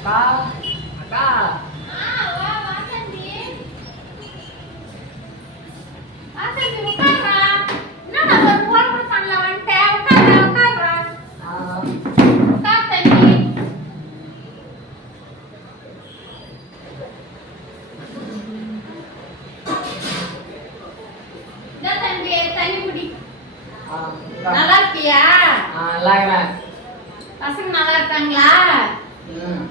அக்கா அக்கா ஆ, ஆ, அக்கா. நல்லா இருக்கியா ஆ, நல்லா இருக்கிறேன் பசங்க நல்லா இருக்காங்களா ம் ம்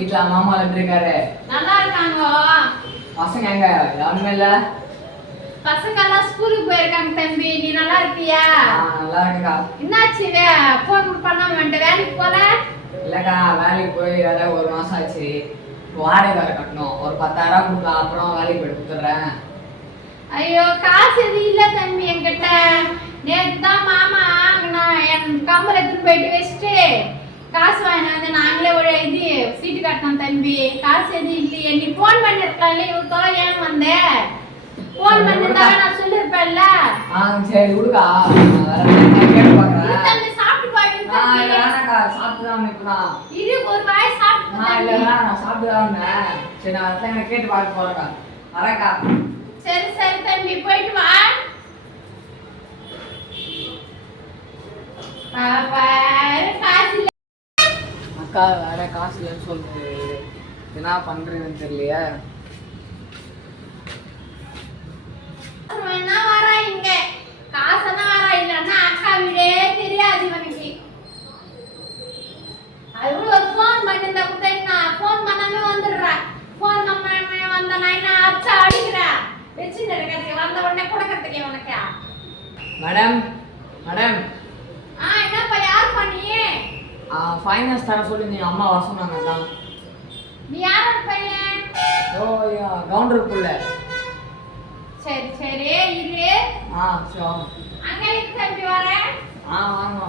வீட்டில் மாமா இருக்காரு? நல்லா இருக்காங்க. பசங்க எங்க? யாருமே இல்லை. பசங்க எல்லாம் ஸ்கூலுக்கு போயிருக்காங்க தம்பி. நீ நல்லா இருக்கியா? நல்லா இருக்குக்கா. என்னாச்சு ஃபோன் பண்ணாம வந்துட்ட வேலைக்கு போல? இல்லைக்கா வேலைக்கு போய் வேலை ஒரு மாதம் ஆச்சு. வாடகை வேறு கட்டணும். ஒரு பத்தாயிரம் கொடுக்கலாம் அப்புறம் வேலைக்கு போய் கொடுத்துட்றேன். ஐயோ காசு எதுவும் இல்ல தம்பி என்கிட்ட. நேத்து தான் மாமா நான் என் எடுத்துட்டு போயிட்டு வச்சுட்டு காசு வாங்கிட்டு வந்து நாங்களே ஒரு இது சீட்டு கட்டணும் தம்பி காசு எதுவும் இல்லையே. நீ ஃபோன் பண்ணிருக்கல இவ்வளவு தொலை ஏன் வந்த? ஃபோன் பண்ணிருந்தா நான் சொல்லிருப்பேன்ல. ஆ சரி விடுக்கா கேட்டு இரு பார்க்குறேன் தம்பி சாப்பிட்டு போயிடு ஆ. இல்லை வேணாக்கா சாப்பிட்டு தான் இப்போதான் இரு ஒரு வாய் சாப்பிட்டு ஆ இல்லை. வேணாம் நான் சாப்பிட்டு தான் வந்தேன் சரி நான் நான் கேட்டு பார்க்க போகிறேக்கா வரேன்க்கா. சரி சரி தம்பி போயிட்டு வா. பாரு காசு இல்ல. அக்கா வேற காசு இல்லைன்னு சொல்லுது என்ன பண்ணுறதுன்னு தெரியலையே. மேடம் மேடம் ஆ என்னப்பா யார் பண்ணி ஃபைனான்ஸ் தர சொல்லி நீ அம்மா வர சொன்னாங்க அதான் நீ யாரோட பையன்? ஓ கவுண்டர் புள்ள. சரி சரி இரு. ஆ சரி வாங்க. அங்க இருக்கு தம்பி வரேன். ஆ வாங்க.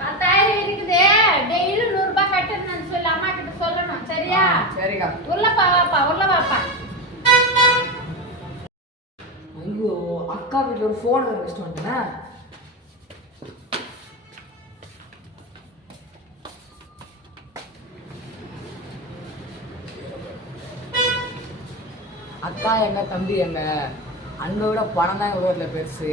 பத்தாயிரம் இருக்குது. டெய்லி நூறு ரூபாய் கட்டணும்னு சொல்லி அம்மா கிட்ட சொல்லணும் சரியா? சரிக்கா. உள்ள பா வாப்பா உள்ள வாப்பா ஐயோ அக்கா வீட்டில் ஒரு ஃபோன் வச்சுட்டு வந்துட்டேன். அக்கா என்ன தம்பி என்ன? அன்பை விட பணம் தான் எங்கள் ஊரில் பெருசு.